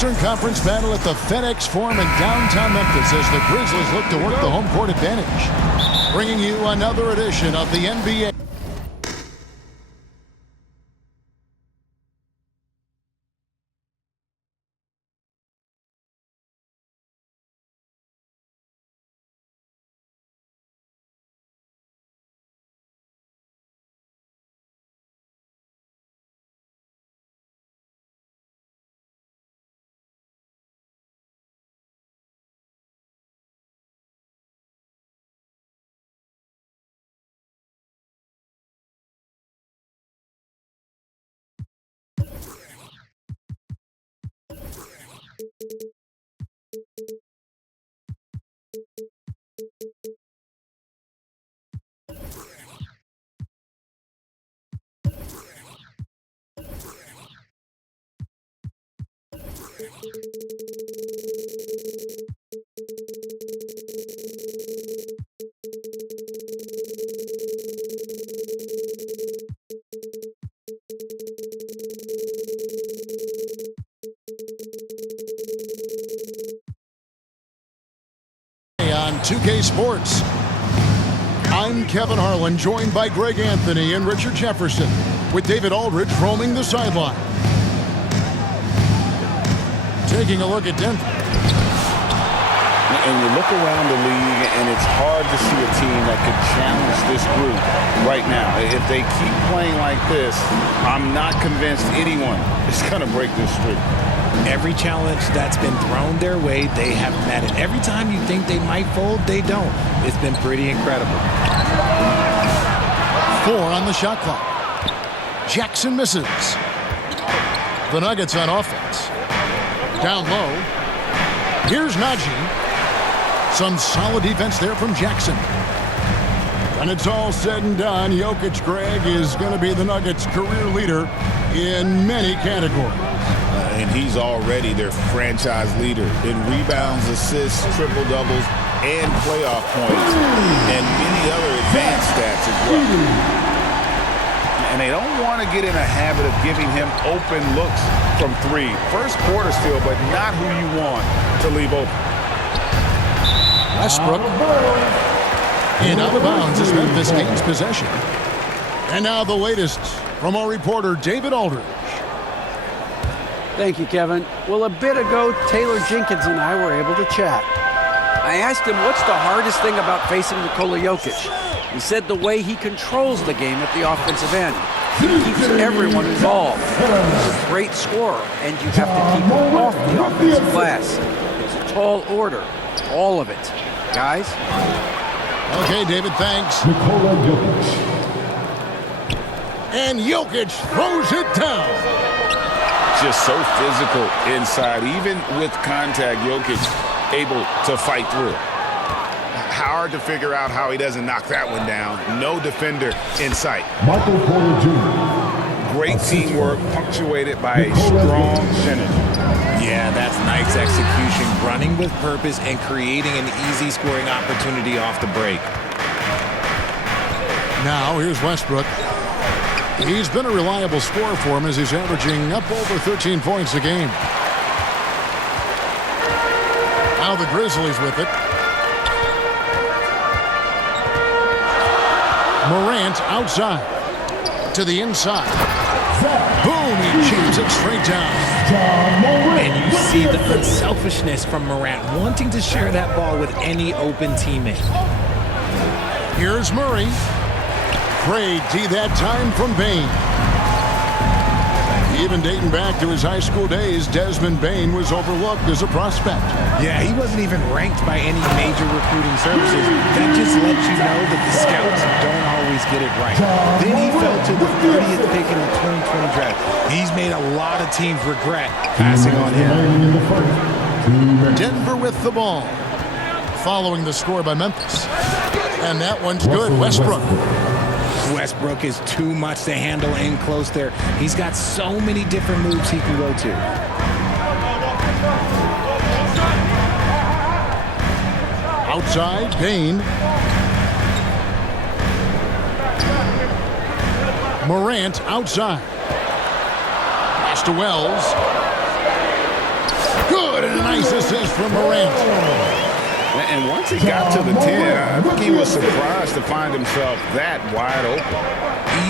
Eastern Conference battle at the FedEx Forum in downtown Memphis as the Grizzlies look to work the home court advantage. Bringing you another edition of the NBA. On 2K Sports, I'm Kevin Harlan, joined by Greg Anthony and Richard Jefferson, with David Aldridge roaming the sideline. Taking a look at Denver. And you look around the league, and it's hard to see a team that could challenge this group right now. If they keep playing like this, I'm not convinced anyone is going to break this streak. Every challenge that's been thrown their way, they have met it. Every time you think they might fold, they don't. It's been pretty incredible. 4 on the shot clock. Jackson misses. The Nuggets on offense. Down low. Here's Najee. Some solid defense there from Jackson. When it's all said and done, Jokic, Greg, is going to be the Nuggets' career leader in many categories. And he's already their franchise leader in rebounds, assists, triple-doubles, and playoff points, and many other advanced stats as well. And they don't want to get in a habit of giving him open looks from 3. First quarter still, but not who you want to leave open. Westbrook. And out of bounds as Memphis gains possession. And now the latest from our reporter, David Aldridge. Thank you, Kevin. Well, a bit ago, Taylor Jenkins and I were able to chat. I asked him what's the hardest thing about facing Nikola Jokic. He said the way he controls the game at the offensive end. He keeps everyone involved. He's a great scorer, and you have to keep him off the offensive glass. It's a tall order, all of it. Guys? Okay, David, thanks. Nikola Jokic. And Jokic throws it down. Just so physical inside. Even with contact, Jokic able to fight through. Hard to figure out how he doesn't knock that one down. No defender in sight. Michael Porter Jr. Great teamwork punctuated by a strong finish. Yeah, that's nice execution, running with purpose and creating an easy scoring opportunity off the break. Now here's Westbrook. He's been a reliable scorer for him as he's averaging up over 13 points a game. Now the Grizzlies with it. Morant outside. To the inside. Boom! He chips it straight down. And you see the unselfishness from Morant, wanting to share that ball with any open teammate. Here's Murray. Great D that time from Bane. Even dating back to his high school days, Desmond Bane was overlooked as a prospect. Yeah, he wasn't even ranked by any major recruiting services. That just lets you know that the scouts don't always get it right. Then he fell to the 30th pick in the 2020 draft. He's made a lot of teams regret passing on him. Denver with the ball. Following the score by Memphis. And that one's good. Westbrook. Westbrook is too much to handle in close there. He's got so many different moves he can go to. Outside, Bane. Morant outside. Pass to Wells. assist from Morant. And once he got to the 10, I think he was surprised to find himself that wide open.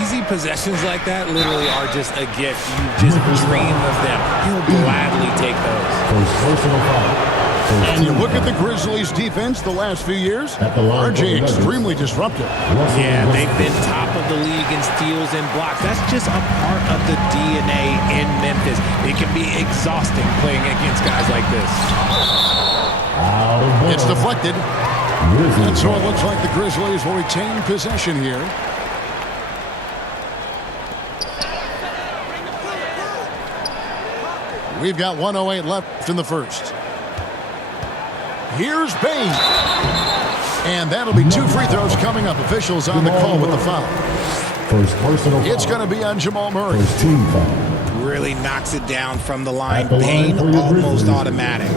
Easy possessions like that literally are just a gift. You just dream of them. He'll gladly take those. First personal foul. And you look at the Grizzlies' defense the last few years, RJ extremely disruptive. Yeah, they've been top of the league in steals and blocks. That's just a part of the DNA in Memphis. It can be exhausting playing against guys like this. It's deflected. And so it looks like the Grizzlies will retain possession here. We've got 1:08 left in the first. Here's Bain. And that'll be 2 free throws coming up. Officials on the call with the foul. First personal foul. It's going to be on Jamal Murray. First team foul. Really knocks it down from the line. At the line Bain for your almost Grizzlies. automatic.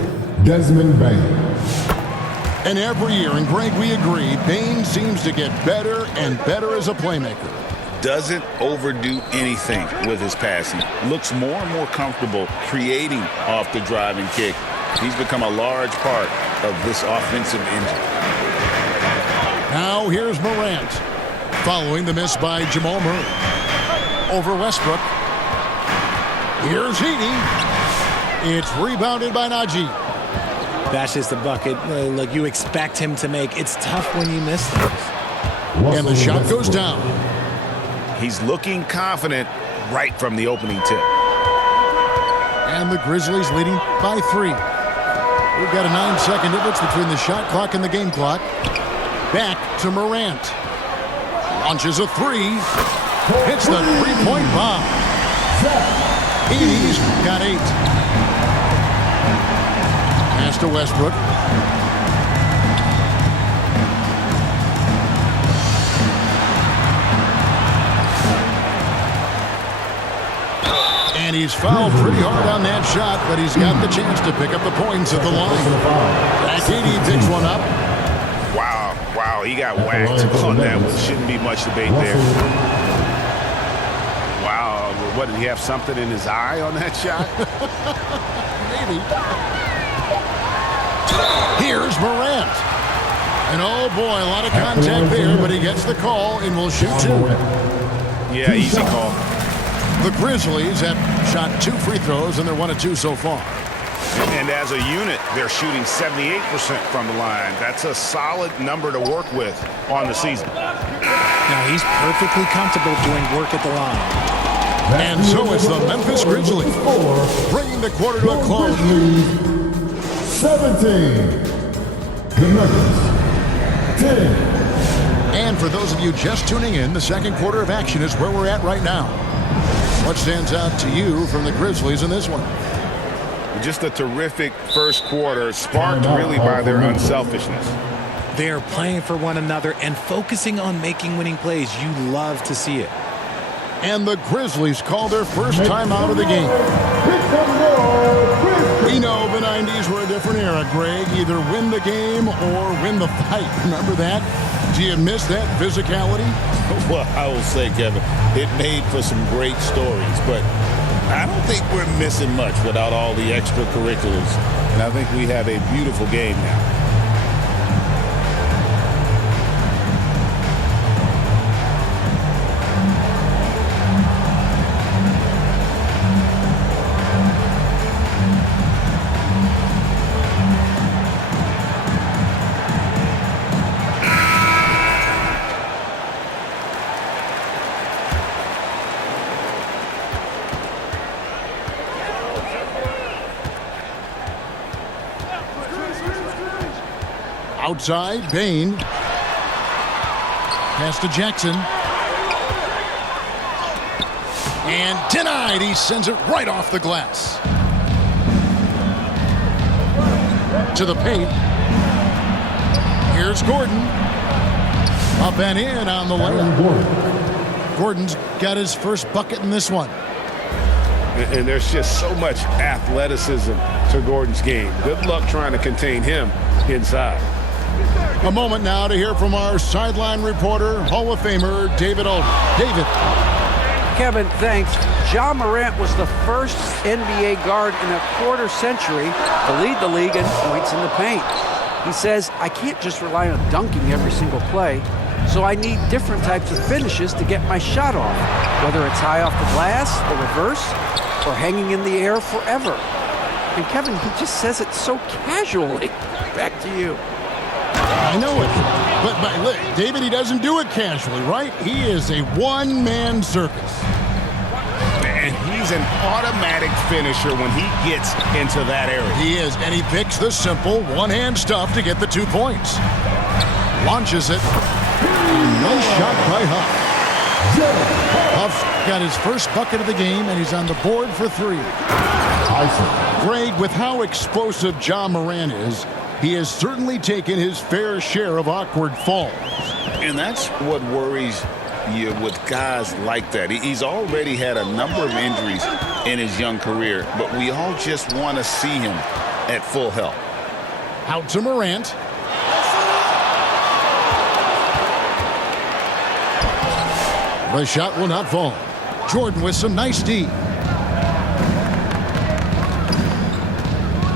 Desmond Bain. And every year, and Greg, we agree, Bain seems to get better and better as a playmaker. Doesn't overdo anything with his passing. Looks more and more comfortable creating off the driving kick. He's become a large part of this offensive engine. Now here's Morant, following the miss by Jamal Murray. Over Westbrook. Here's Heaney. It's rebounded by Najee. That's just a bucket. Look, you expect him to make. It's tough when you miss those. And the shot goes down. He's looking confident right from the opening tip. And the Grizzlies leading by 3. We've got a 9-second difference between the shot clock and the game clock. Back to Morant. Launches a 3. Hits the three-point bomb. He's got 8. Pass to Westbrook. And he's fouled pretty hard on that shot, but he's got the chance to pick up the points at the line. KD picks one up. Wow, he got whacked on that one. Shouldn't be much debate there. Wow, what, did he have something in his eye on that shot? Maybe. Here's Morant. And oh boy, a lot of contact there, but he gets the call and will shoot 2. Yeah, easy call. The Grizzlies have shot 2 free throws, and they're 1 of 2 so far. And as a unit, they're shooting 78% from the line. That's a solid number to work with on the season. Now, he's perfectly comfortable doing work at the line. And so it's the Memphis Grizzlies bringing the quarter to a close. 17. The Nuggets. 10. And for those of you just tuning in, the second quarter of action is where we're at right now. What stands out to you from the Grizzlies in this one? Just a terrific first quarter, sparked really by their unselfishness. They are playing for one another and focusing on making winning plays. You love to see it. And the Grizzlies call their first time out of the game. We know the 90s were a different era, Greg. Either win the game or win the fight. Remember that? Do you miss that physicality? Well, I will say, Kevin, it made for some great stories, but I don't think we're missing much without all the extracurriculars. And I think we have a beautiful game now. Outside, Bain. Pass to Jackson. And denied. He sends it right off the glass. To the paint. Here's Gordon. Up and in on the layup. Gordon's got his first bucket in this one. And there's just so much athleticism to Gordon's game. Good luck trying to contain him inside. A moment now to hear from our sideline reporter, Hall of Famer David Aldridge. David. Kevin, thanks. Ja Morant was the first NBA guard in a quarter century to lead the league in points in the paint. He says, I can't just rely on dunking every single play, so I need different types of finishes to get my shot off, whether it's high off the glass, or reverse, or hanging in the air forever. And Kevin, he just says it so casually. Back to you. I know it, but look, David, he doesn't do it casually, right? He is a one-man circus. And he's an automatic finisher when he gets into that area. He is, and he picks the simple one-hand stuff to get the 2 points. Launches it. Nice shot by Huff. Huff got his first bucket of the game, and he's on the board for 3. Greg, with how explosive Ja Morant is, he has certainly taken his fair share of awkward falls. And that's what worries you with guys like that. He's already had a number of injuries in his young career, but we all just want to see him at full health. Out to Morant. The shot will not fall. Jordan with some nice D.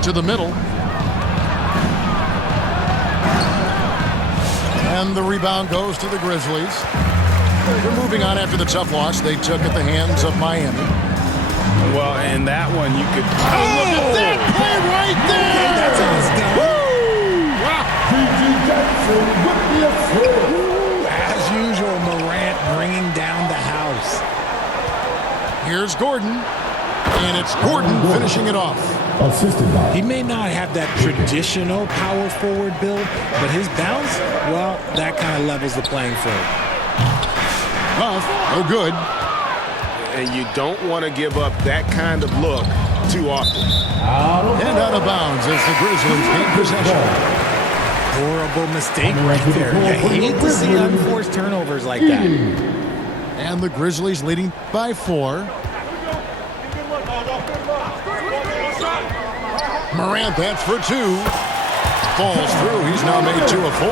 To the middle. And the rebound goes to the Grizzlies. They're moving on after the tough loss they took at the hands of Miami. Well, and that one you could... Oh, look at that play right there! That's how it's done. As usual, Morant bringing down the house. Here's Gordon. And it's Gordon finishing it off. Assisted by. He may not have that traditional power forward build, but his bounce, well, that kind of levels the playing field. Huff, no good. And you don't want to give up that kind of look too often. And out of bounds as the Grizzlies gain possession. Horrible mistake right there. I hate to see unforced turnovers like that. And the Grizzlies leading by 4. Morant, that's for 2. Falls through. He's now made 2 of 4.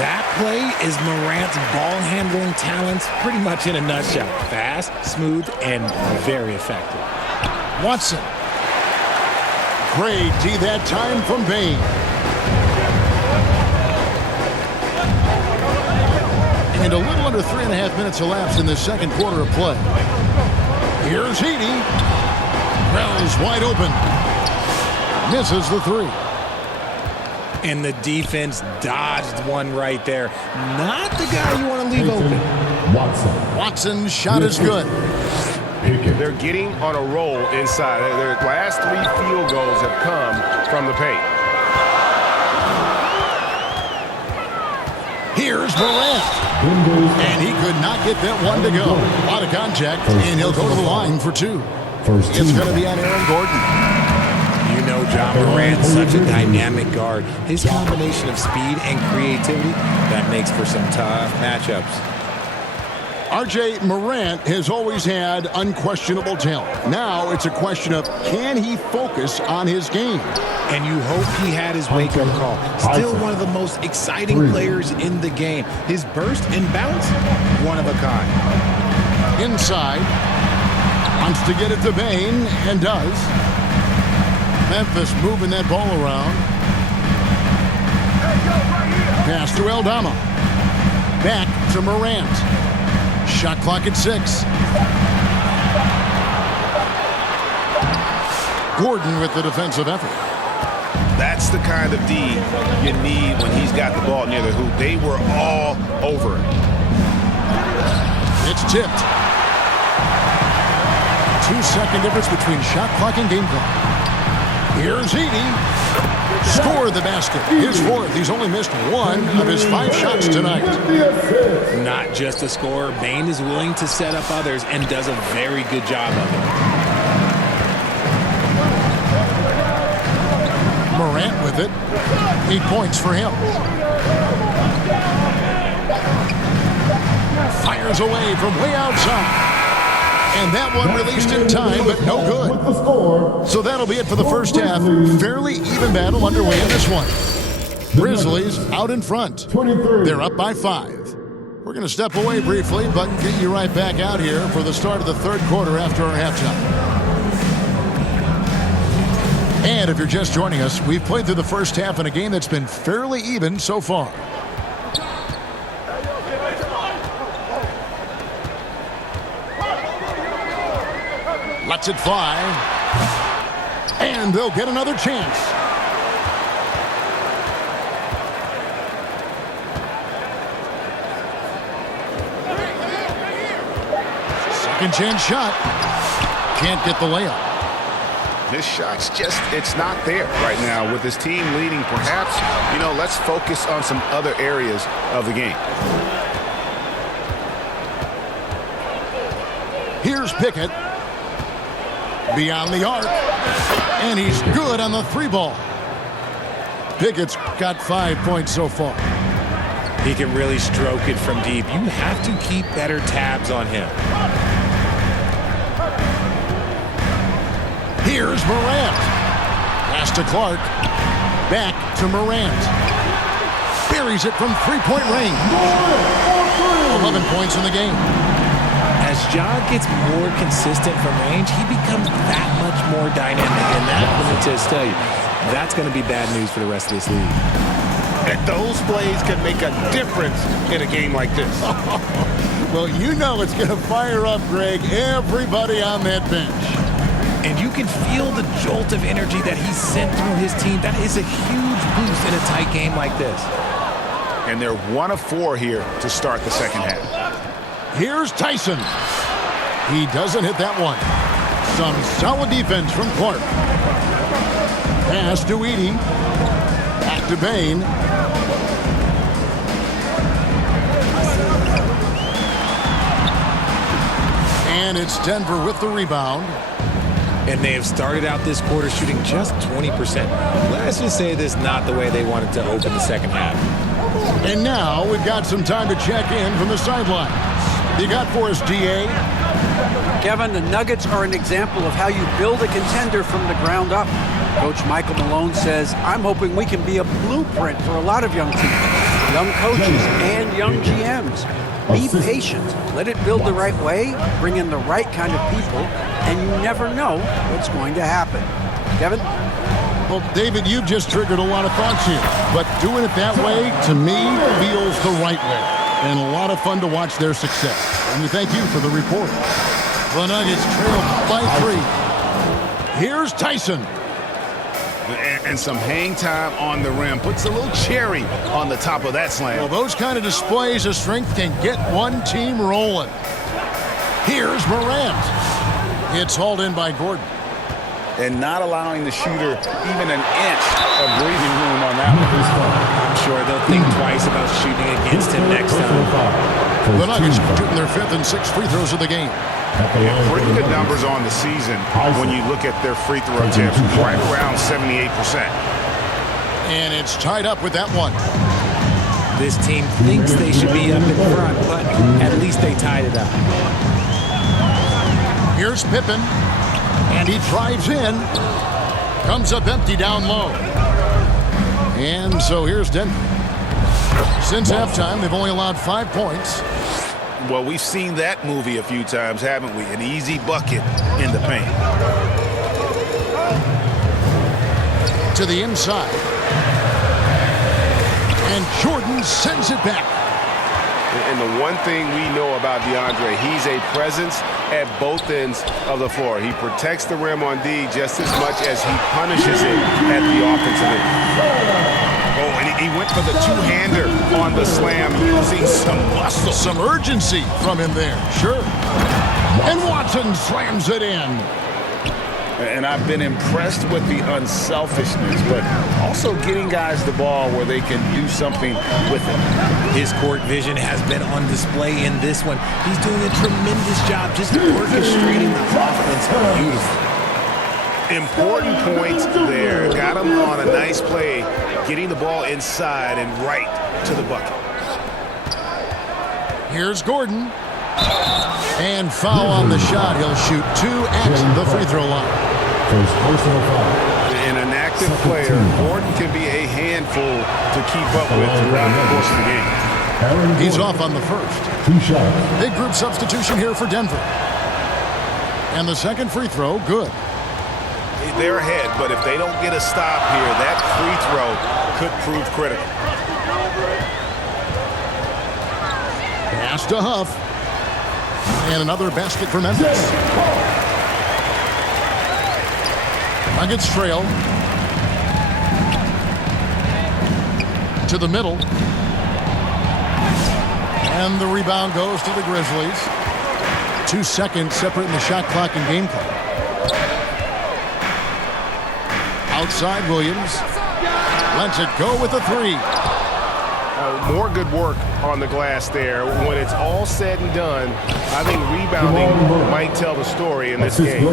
That play is Morant's ball handling talents pretty much in a nutshell. Fast, smooth, and very effective. Watson. Great D that time from Bain. And a little under 3.5 minutes elapsed in the second quarter of play. Here's Heaney. Wells wide open. Misses the 3. And the defense dodged one right there. Not the guy you want to leave open. Watson's shot is good. They're getting on a roll inside. Their last 3 field goals have come from the paint. Here's Morant. And he could not get that one to go. Out of contact, and he'll go to the line for 2. It's going to be on Aaron Gordon. You know Ja Morant's such a dynamic guard. His combination of speed and creativity, that makes for some tough matchups. R.J. Morant has always had unquestionable talent. Now it's a question of, can he focus on his game? And you hope he had his wake-up call. Still one of the most exciting players in the game. His burst and bounce, one of a kind. Inside. Wants to get it to Bain, and does. Memphis moving that ball around. Pass to Aldama. Back to Morant. Shot clock at 6. Gordon with the defensive effort. That's the kind of D you need when he's got the ball near the hoop. They were all over it. It's tipped. 2-second difference between shot clock and game clock. Here's Heaney. Scored the basket. His 4th. He's only missed 1 of his 5 shots tonight. Not just a scorer, Bain is willing to set up others and does a very good job of it. Morant with it. 8 points for him. Fires away from way outside. And that one released in time, but no good. So that'll be it for the first half. Fairly even battle underway in this one. Grizzlies out in front. They're up by 5. We're going to step away briefly, but get you right back out here for the start of the third quarter after our halftime. And if you're just joining us, we've played through the first half in a game that's been fairly even so far. Lets it fly. And they'll get another chance. Second chance shot. Can't get the layup. This shot's just, it's not there right now with his team leading. Perhaps, let's focus on some other areas of the game. Here's Pickett. Beyond the arc. And he's good on the three ball. Pickett's got 5 points so far. He can really stroke it from deep. You have to keep better tabs on him. Here's Morant. Pass to Clark. Back to Morant. Buries it from three-point range. 11 points in the game. As Ja gets more consistent from range, he becomes that much more dynamic. And that, let me just tell you, that's going to be bad news for the rest of this league. And those plays can make a difference in a game like this. Well, it's going to fire up, Greg, everybody on that bench. And you can feel the jolt of energy that he sent through his team. That is a huge boost in a tight game like this. And they're 1 of 4 here to start the second half. Here's Tyson. He doesn't hit that one. Some solid defense from Clark. Pass to Edey. Back to Bain. And it's Denver with the rebound. And they have started out this quarter shooting just 20%. Let's just say this is not the way they wanted to open the second half. And now we've got some time to check in from the sidelines. You got for us, DA? Kevin, the Nuggets are an example of how you build a contender from the ground up. Coach Michael Malone says, I'm hoping we can be a blueprint for a lot of young teams, young coaches, and young GMs. Be patient. Let it build the right way, bring in the right kind of people, and you never know what's going to happen. Kevin? Well, David, you've just triggered a lot of thoughts here. But doing it that way, to me, feels the right way. And a lot of fun to watch their success. And we thank you for the report. The Nuggets trail by 3. Here's Tyson. And some hang time on the rim. Puts a little cherry on the top of that slam. Well, those kind of displays of strength can get one team rolling. Here's Morant. It's hauled in by Gordon. And not allowing the shooter even an inch of breathing room on that one. I'm sure they'll think twice about shooting against him next time. The Nuggets shooting their 5th and 6th free throws of the game. Yeah, pretty good numbers on the season when you look at their free throw attempts, right around 78%. And it's tied up with that one. This team thinks they should be up in front, but at least they tied it up. Here's Pippen, and he drives in. Comes up empty down low. And so here's Denver. Since halftime, they've only allowed 5 points. Well, we've seen that movie a few times, haven't we? An easy bucket in the paint. To the inside. And Jordan sends it back. And the one thing we know about DeAndre, he's a presence at both ends of the floor. He protects the rim on D just as much as he punishes it at the offensive end. Oh, and he went for the two-hander on the slam using some muscle. Some urgency from him there, sure. And Watson slams it in. And I've been impressed with the unselfishness, but also getting guys the ball where they can do something with it. His court vision has been on display in this one. He's doing a tremendous job just orchestrating the offense beautifully. Important points there. Got him on a nice play, getting the ball inside and right to the bucket. Here's Gordon. And foul on the shot. He'll shoot 2 at the free throw line. First personal foul. And an active player, Gordon can be a handful to keep up with throughout the course of the game. He's off on the first. 2 shots. Big group substitution here for Denver. And the second free throw, good. They're ahead, but if they don't get a stop here, that free throw could prove critical. Pass to Huff. And another basket for Memphis. Nuggets trail. To the middle. And the rebound goes to the Grizzlies. 2 seconds separating the shot clock and game clock. Outside Williams. Lets it go with a 3. More good work on the glass there. When it's all said and done, I think rebounding might tell the story in this game.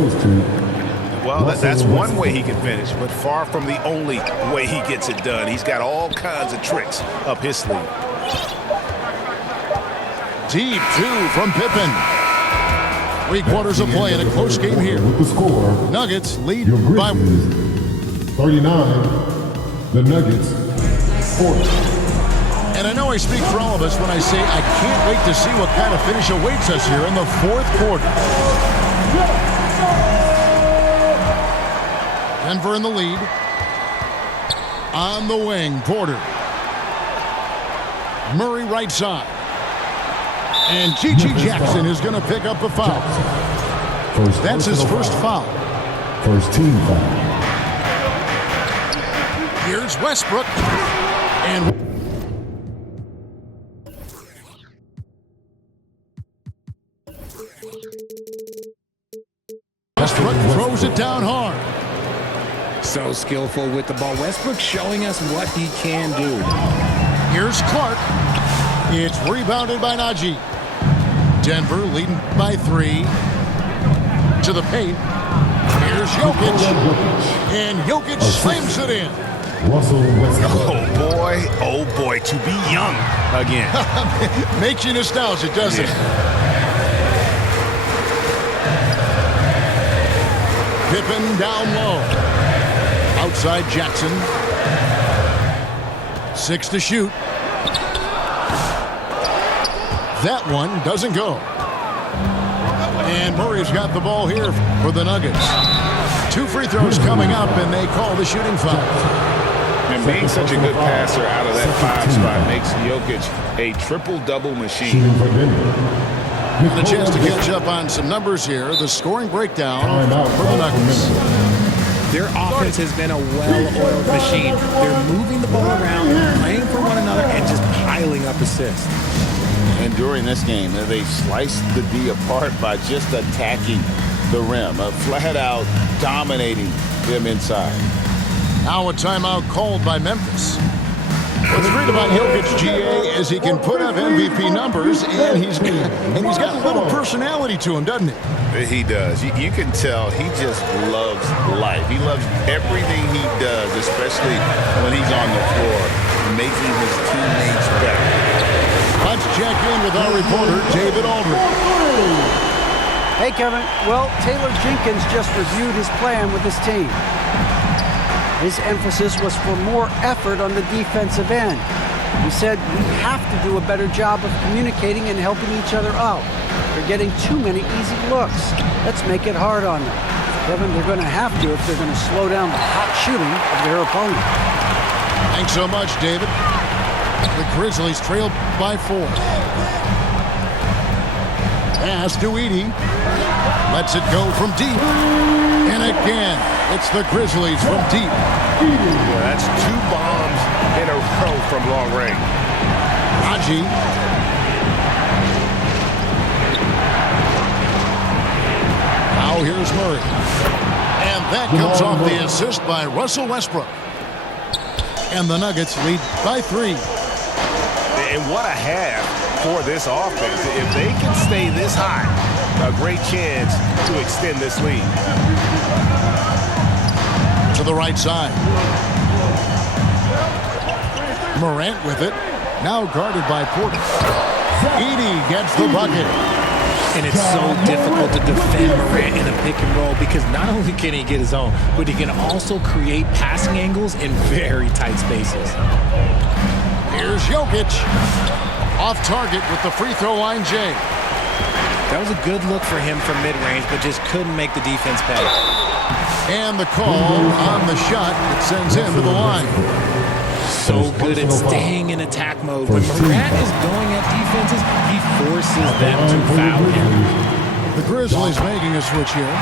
Well, that's one way he can finish, but far from the only way he gets it done. He's got all kinds of tricks up his sleeve. Deep 2 from Pippen. 3 quarters of play in a close game here. With the score, Nuggets lead your by... Grizzlies 39, the Nuggets 40. And I know I speak for all of us when I say I can't wait to see what kind of finish awaits us here in the 4th quarter. Denver in the lead. On the wing, Porter. Murray right side. And Gigi Jackson is going to pick up a foul. That's his first foul. First team foul. Here's Westbrook. And Westbrook throws it down hard. So skillful with the ball. Westbrook showing us what he can do. Here's Clark. It's rebounded by Najee. Denver leading by 3. To the paint. Here's Jokic. And Jokic slams it in. Russell Westbrook. Oh boy, to be young again. Makes you nostalgic, doesn't it? Pippen down low. Outside Jackson. 6 to shoot. That one doesn't go. And Murray's got the ball here for the Nuggets. 2 free throws coming up, and they call the shooting foul. And being such a good passer out of that 5 spot makes Jokic a triple-double machine. And a chance to catch up on some numbers here. The scoring breakdown for the Nuggets. Their offense has been a well-oiled machine. They're moving the ball around, playing for one another, and just piling up assists. And during this game, they sliced the D apart by just attacking the rim, flat out dominating them inside. Now a timeout called by Memphis. What's great about Jokic, GA, is he can put up MVP numbers, and he's got a little personality to him, doesn't he? He does. You can tell he just loves life. He loves everything he does, especially when he's on the floor, making his teammates better. Let's check in with our reporter, David Aldridge. Hey, Kevin. Well, Taylor Jenkins just reviewed his plan with his team. His emphasis was for more effort on the defensive end. He said we have to do a better job of communicating and helping each other out. They're getting too many easy looks. Let's make it hard on them. Kevin, they're going to have to if they're going to slow down the hot shooting of their opponent. Thanks so much, David. The Grizzlies trail by 4. Pass to Edey. Lets it go from deep. And again, it's the Grizzlies from deep. Yeah, that's 2 bombs in a row from long range. Najee. Now here's Murray. And that comes off the assist by Russell Westbrook. And the Nuggets lead by 3. And what a half for this offense. If they can stay this high, a great chance to extend this lead. To the right side. Morant with it. Now guarded by Porter. Edey gets the bucket. And it's so difficult to defend Morant in a pick and roll because not only can he get his own, but he can also create passing angles in very tight spaces. Here's Jokic. Off target with the free throw line, Jay. That was a good look for him from mid-range, but just couldn't make the defense pay. And the call on the shot that sends him to the line. So good at staying in attack mode. When Morant is going at defenses, he forces them to foul him. The Grizzlies making a switch here.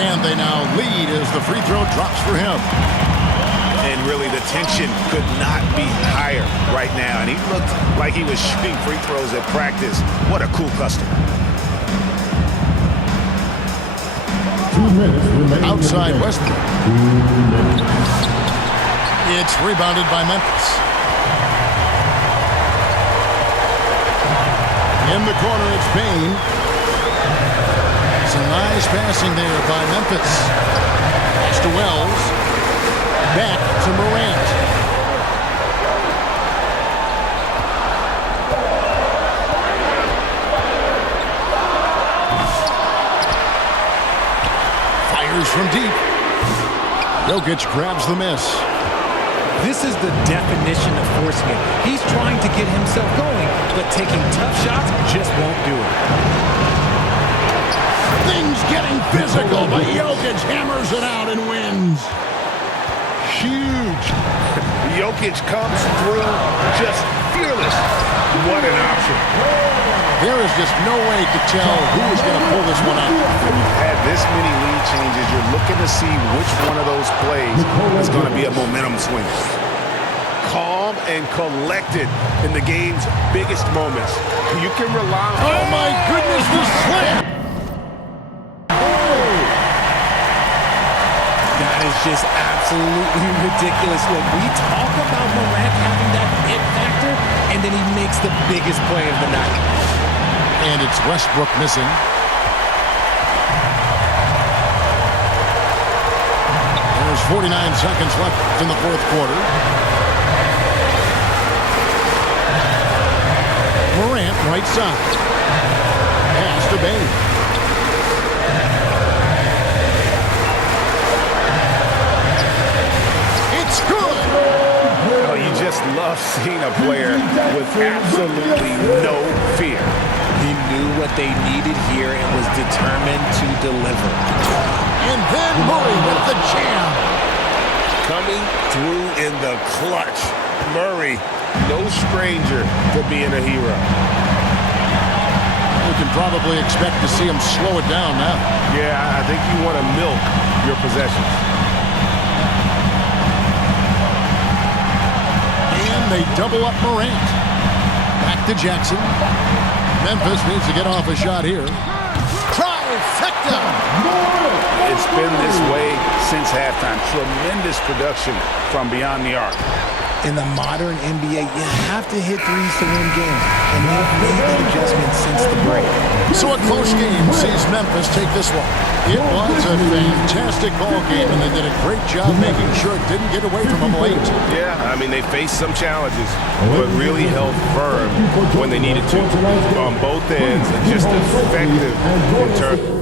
And they now lead as the free throw drops for him. And really, the tension could not be higher right now. And he looked like he was shooting free throws at practice. What a cool customer. 2 minutes remaining. Outside Westbrook. It's rebounded by Memphis. In the corner, it's Bain. Some nice passing there by Memphis. Pass to Wells. Back to Morant. Fires from deep. Jokic grabs the miss. This is the definition of forcing it. He's trying to get himself going, but taking tough shots just won't do it. Things getting physical, but Jokic hammers it out and wins. Huge. Jokic comes through just fearless. What an option. There is just no way to tell who is going to pull this one out. When you've had this many lead changes, you're looking to see which one of those plays is going to be a momentum swing. Calm and collected in the game's biggest moments. You can rely on... Oh my goodness, the slam! That is just absolutely ridiculous. Look, we talk about Morant having that it factor, and then he makes the biggest play of the night. And it's Westbrook missing. There's 49 seconds left in the fourth quarter. Morant, right side. Pass to Bain. It's good! Oh, you just love seeing a player with absolutely no fear. He knew what they needed here and was determined to deliver. And then Murray with the jam. Coming through in the clutch. Murray, no stranger to being a hero. We can probably expect to see him slow it down now. Yeah, I think you want to milk your possessions. And they double up Morant. Back to Jackson. Memphis needs to get off a shot here. Trifecta! It's been this way since halftime. Tremendous production from beyond the arc. In the modern NBA, you have to hit threes to win games, and they've made that adjustment since the break. So a close game sees Memphis take this one. It was a fantastic ball game, and they did a great job making sure it didn't get away from them late. Yeah, I mean, they faced some challenges, but really held firm when they needed to on both ends and just effective in terms.